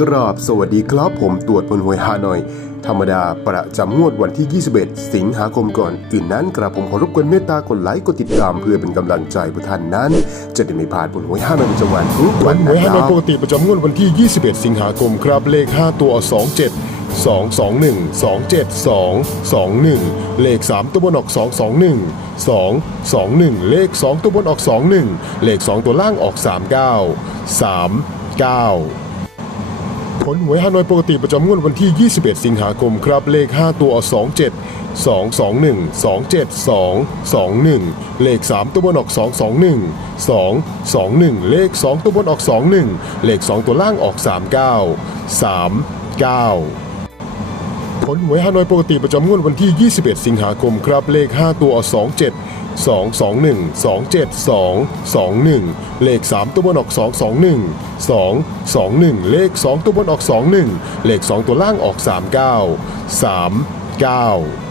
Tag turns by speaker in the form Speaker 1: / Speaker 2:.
Speaker 1: กราบสวัสดีครับผมตรวจพลหวยฮานอย ธรรมดาประจำงวดวันที่ 21 สิงหาคมก่อนอื่นนั้นกราบผมขอรบกวนเมตตากดไลค์กดติดตามเพื่อเป็นกำลังใจผู้ท่านนั้น จะได้ไม่พลาดผลหวยฮานอยประจำวันทุก
Speaker 2: วั
Speaker 1: วันน
Speaker 2: หวย
Speaker 1: นะ
Speaker 2: ฮา
Speaker 1: คน
Speaker 2: อ
Speaker 1: รั
Speaker 2: ย
Speaker 1: บ
Speaker 2: ปกติประจำงวดวันที่ 21 สิงหาคมครับ เลข 5 ตัว 27 221 272 21 เลข 3 ตัวบนออก 221 2 21 เลข 2 ตัวบนออก 21 เลข 2 ตัวล่างออก 39 39 ผลหวยฮานอยปกติประจำงวดวันที่ 21 สิงหาคมครับ เลข 5 ตัว 27 221 272 21 เลข 3 ตัวบนออก 221 2 21 เลข 2 ตัวบนออก 21 เลข 2 ตัวล่างออก 39 39 ลหวยฮานอยปกติประจำงวดวันที่ 21 สิงหาคมครับ เลข 5 ตัว 27 221 272 21 เลข 3 ตัวบนออก 221 2 21 เลข 2 ตัวบนออก 21 เลข 2 ตัวล่างออก 39 39